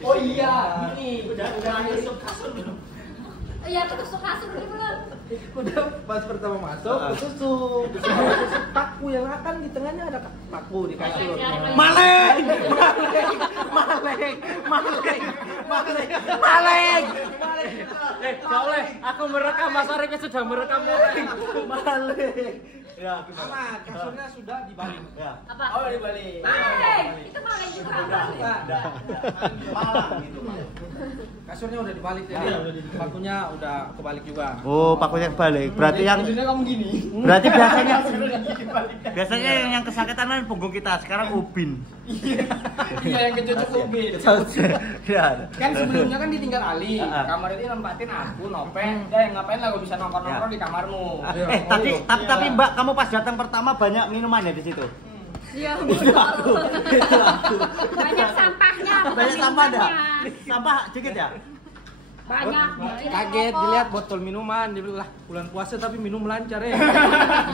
Oh iya, ini udah masuk kasur belum? Iya, ketusuk kasur belum? udah pas pertama masuk ketusuk paku yang akan di tengahnya ada paku di kasur. Maleng. Gak boleh. Aku merekam, Mas Arif sudah merekam. Maleng. Ya, Sama kasurnya sudah dibalik. Ya. Apa? Oh, dibalik. Itu maleng juga apa? Malang gitu. Kasurnya udah dibalik ya. Pakunya udah kebalik juga. Oh, pakunya kebalik. Berarti yang Maksudnya kamu gini. berarti biasanya yang kesakitan kan punggung kita, sekarang ubin. Iya, yang kecocok ubin. Ya. Kan sebelumnya kan ditinggal Ali. Kamar ini nempatin aku nopeng. Ngapain lah gua bisa nongkrong-nongkrong di kamarmu. Tapi Mbak, kamu pas datang pertama banyak minuman ya di situ? Iya, Itu aku. banyak sampahnya. Banyak sampah enggak? Sampah dikit ya? Banyak. Kaget dilihat botol minuman, dibilang lah bulan puasa tapi minum lancar ya.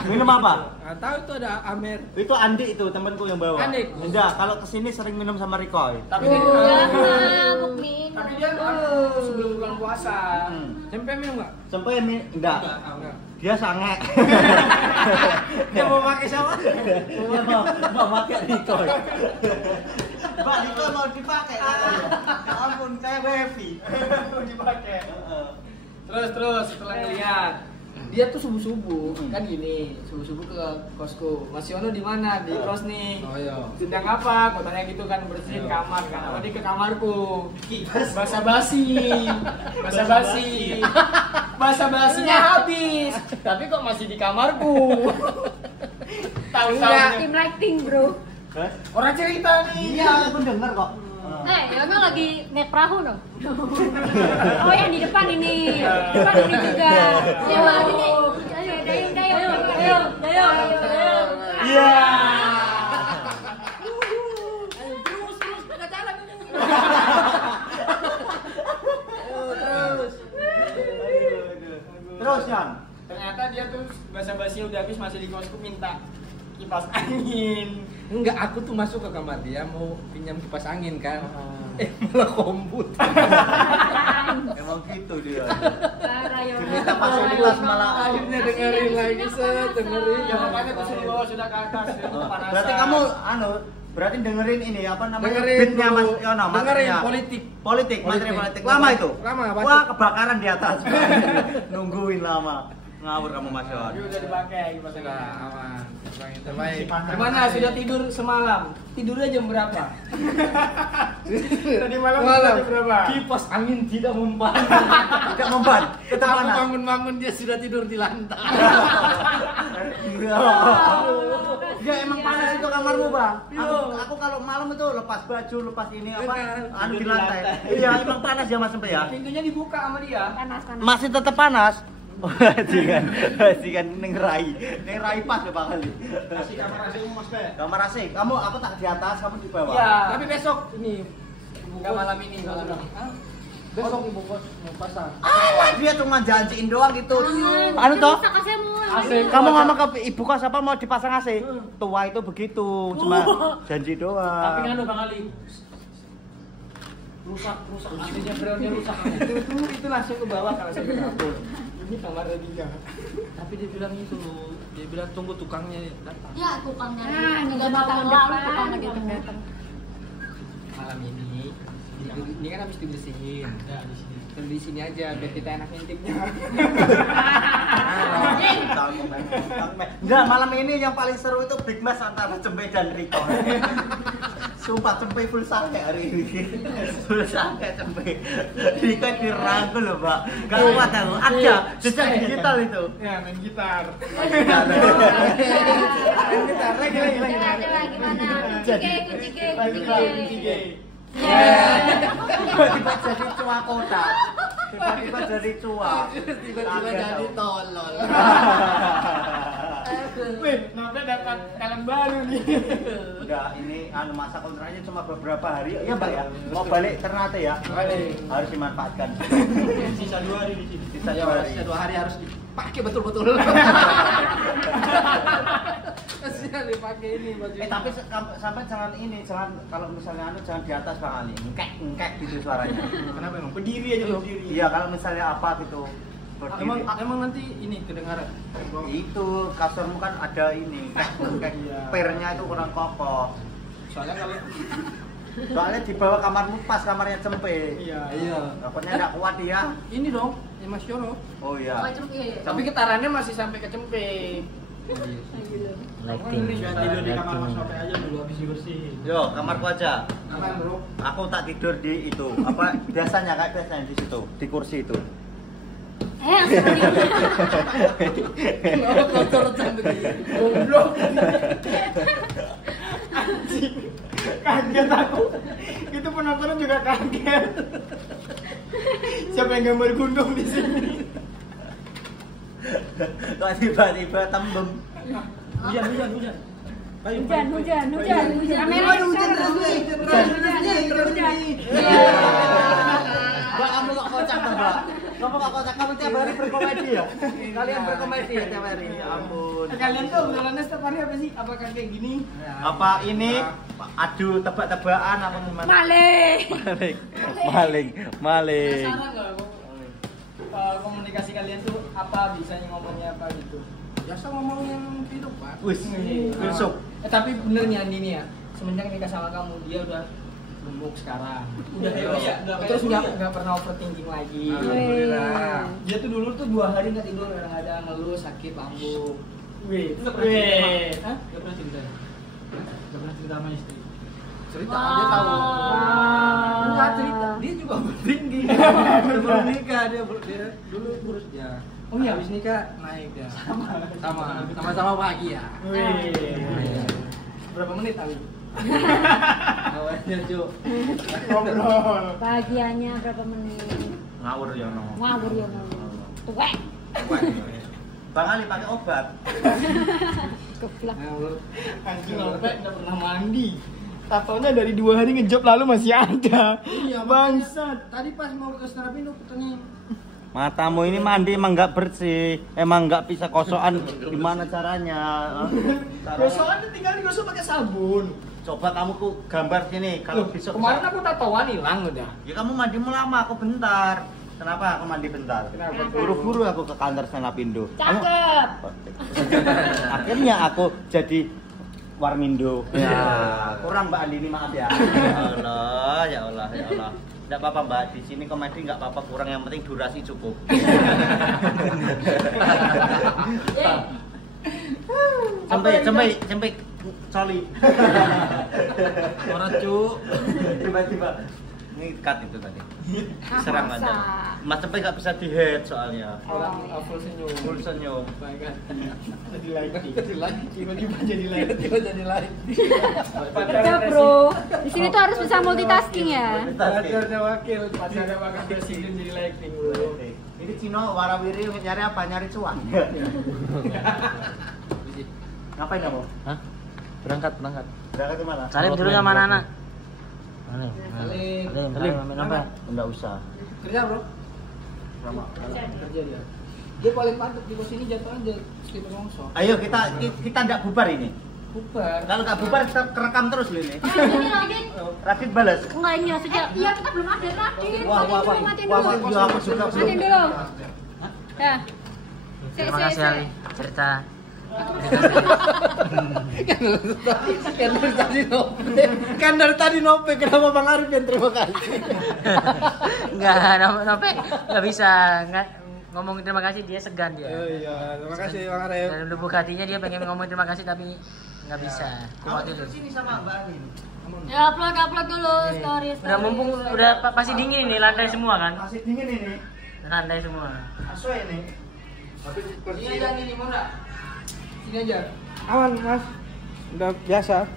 Minum apa? Nggak tahu itu ada Amer. Itu Andi itu temanku yang bawa. Andik? Enggak, kalau kesini sering minum sama Riko. Tapi dia sebelum bulan puasa. Tempe minum nggak? Sampai enggak. Dia sange. Dia mau pakai siapa? Dia mau pakai Riko. Mbak, Riko mau dipakai. Ya ampun, kayak wifi. Mau dipakai. Terus setelah ngeliat dia tuh subuh kan gini, subuh ke kosku. Mas Yono di mana? Di kos nih. Oh iya. Sedang apa? Aku tanya gitu kan, bersihin kamar kan. Apa dia ke kamarku? Basa-basinya habis. Tapi kok masih di kamarku? Tahu-tahu Tim lighting, bro. orang cerita nih. Iya, aku denger kok. Yono lagi naik perahu dong. Oh, yang di depan ini. Depan ini juga. Yang baru ini. Ayo. Iya. Terus enggak jalan ini. Terus, Yan. Ternyata dia tuh basa-basi udah habis masih di kosku minta kipas angin. Enggak, aku tuh masuk ke kamar dia mau pinjam kipas angin kan. Malah kombut. Emang gitu dia. Parah ya. Kita fasilitas malah. Akhirnya dengerin lagi dengerin. Ya makanya aku suruh bawa sudah ke atas itu kepanasan. Berarti kamu berarti dengerin ini apa namanya? Dengerin Beatnya Mas Yono, dengerin materinya. politik. Materi politik. Lama itu? Lama. Wah, kebakaran di atas. Nungguin lama. Ngawur kamu Mas Yono. Ini udah dipakai kipasnya. Aman. Terbaik. Gimana sudah tidur semalam? Tidurnya jam berapa? Tadi malam jam berapa? Kipas angin tidak mempan. Tidak mempan. Tetap Aku panas. bangun-bangun dia sudah tidur di lantai. Ya emang panas itu kamarmu, Bang. Aku kalau malam itu lepas baju, lepas ini apa? Anu di lantai. Iya, emang panas ya Mas sampai ya. Pintunya dibuka sama dia. Panas. Masih tetap panas. Wajingan ning rai pas ya Bang Ali. Kasih kamar AC Mas Be. Kamar AC, kamu aku tak di atas, kamu di bawah. Iya. Tapi besok ini enggak malam ini. Besok Ibu Bos mau pasang. Dia cuma janjiin doang gitu. Anu toh? Kamu ngomong ke ibu kos apa mau dipasang AC? Tua itu begitu, cuma janji Tapi doang. nganu Bang Ali. Rusak. AC-nya groundnya rusak. Itu langsung ke bawah kalau saya ke dapur. Ini kamar dia. Tapi dia bilang itu, dia bilang tunggu tukangnya datang. Ya, tukangnya. Nah, tahun lalu tukang lagi datang. Malam ini kan habis dibersihin. Ya di sini. Terus di sini aja biar kita enak ngintipnya. Enggak, malam ini yang paling seru itu Big Mas antara Cempe dan Riko. Sumpah Cempe full santai hari ini. Full santai Cempe. Riko dirangkul loh, Mbak. Gak kuat aku. Ada jejak digital itu. Ya, main gitar. Main gitar lagi. Gimana? Kunci G. Tiba-tiba jadi cua kota. Tiba-tiba jadi cua. Tiba-tiba jadi tolol. Wih, Nopel dapat talent baru nih. Udah ini masa kontraknya cuma beberapa hari ya Mbak ya. Mau balik Ternate ya. Balik. Harus dimanfaatkan. Sisa 2 hari di sini. Sisa Iya, 2 hari. sisa 2 hari harus dipakai betul-betul. sekali pakai ini baju. Tapi sampai jangan ini, jangan kalau misalnya jangan di atas Bang Ali. Engkek gitu suaranya. Kenapa emang? Berdiri aja berdiri. Iya, kalau misalnya apa gitu. Berdiri. Emang nanti ini kedengaran. Itu kasurmu kan ada ini, kayak pernya itu kurang kokoh. Soalnya di bawah kamarmu pas kamarnya cempe. Iya. Takutnya enggak kuat dia. Ini dong, Mas Yoro. Oh iya. Tapi getarannya masih sampai ke cempe. Lighting. Tidur di kamar Mas Sope aja dulu habis dibersihin. Yo, kamarku aja. Aman, Bro. Aku tak tidur di itu. Apa biasanya kayak biasanya di situ, di kursi itu. Kotor cantik. Goblok. Anjing. Kaget aku. Itu penontonnya juga kaget. Siapa yang gambar gundung di sini? Kok tiba-tiba tembem. Hujan. Hujan. Kamera Hujan. Mbak, kamu kok kocak Mbak? Kamu kok kocak? Kamu tiap hari berkomedi ya? Kalian berkomedi ya tiap hari? Ya ampun. Kalian tuh obrolannya setiap hari apa sih? Apakah kayak gini? Apa ini adu tebak-tebakan apa gimana? Maling. Maling. Penasaran nggak komunikasi kalian tuh apa, bisanya ngomongnya apa gitu? Biasa ngomong yang kehidupan. Wis, filsuf. Tapi bener nih Andi nih ya, semenjak nikah sama kamu dia udah gemuk sekarang. Udah hebat ya? Terus nggak pernah overthinking lagi. Alhamdulillah. Dia tuh dulu tuh 2 hari nggak tidur, kadang-kadang ngeluh sakit lambung. Nggak pernah cerita. Nggak pernah cerita sama istri. Cerita aja tahu. Enggak cerita. Dia juga overthinking. Sebelum nikah dia dulu kurus dia. Oh iya? Habis nikah naik dia. Sama-sama bahagia. Berapa menit Ali? Awalnya Cuk. Ngobrol. Bahagianya berapa menit? Ngawur ya no. Ngawur ya no. Tuwek. Bang Ali pakai obat. Keblak. Anjing sampai nggak pernah mandi. Tatonya dari 2 hari ngejob lalu masih ada. Iya, bangsat. Tadi pas mau ke Serapindo tanya Matamu ini mandi emang nggak bersih, emang nggak bisa kosokan. Gimana caranya? Gosokan tinggal digosok pakai sabun. Coba kamu ku gambar sini kalau besok. Kemarin aku tatoan hilang udah. Ya kamu mandimu lama, aku bentar. Kenapa aku mandi bentar? Kenapa? Buru-buru aku ke kantor Senapindo. Cakep. Akhirnya aku jadi Warmindo. Ya, kurang Mbak Andini, maaf ya. Ya Allah. Enggak apa-apa Mbak, di sini komedi enggak apa-apa, kurang, yang penting durasi cukup. Sampai coli. orang Cuk. Tiba-tiba ini cut itu tadi. Serang aja. Mas sampai enggak bisa di-head soalnya. Orang full senyum. Full senyum. Baik. Jadi lagi. Tiba-tiba jadi lagi. Kerja bro. Di sini tuh harus bisa multitasking ya. Pacarnya wakil presiden jadi lighting bro. Ini Cino warawiri nyari apa? Nyari cuan. Ngapain kamu? Hah? Berangkat. Berangkat kemana? Salim dulu sama anak-anak. Salim. Salim, main apa? Enggak usah. Kerja bro. Sama. Kerja dia. Dia paling pantas di pos ini jatuh aja sekitar longsor. Ayo kita enggak bubar ini. Bubar. Kalau enggak bubar kita kerekam terus loh ini. Radit balas. Enggak ini maksudnya. Iya kita belum ada Radit. Wah, Matiin dulu. iya, aku juga belum. Matiin dulu. Ya. Terima kasih Ali. Cerita. Kan dari tadi nope, kenapa Bang Arif yang terima kasih? Enggak, Nope enggak bisa ngomong terima kasih, dia segan dia. Iya, terima kasih Bang Arif. Dalam lubuk hatinya dia pengen ngomong terima kasih tapi nggak bisa. Kumat dulu. Sini sama Mbak Anin. Ya upload dulu story. Udah mumpung udah pasti dingin ini, lantai semua kan? Masih dingin ini. Lantai semua. Aso ini. Sini aja nih, mau nggak? Sini aja. Aman Mas. Udah biasa.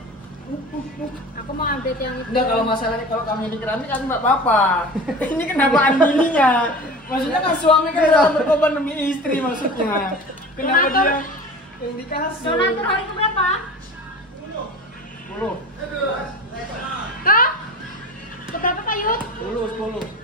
Aku mau update yang itu. Enggak, kalau masalahnya kalau kami ini keramik kan nggak apa-apa. Ini kenapa Andininya? Maksudnya kan suami kan dalam berkorban demi istri maksudnya. Kenapa Donatur. dia yang dikasih? Donatur hari itu berapa? 10. Kak? Keberapa Pak Yud? 10.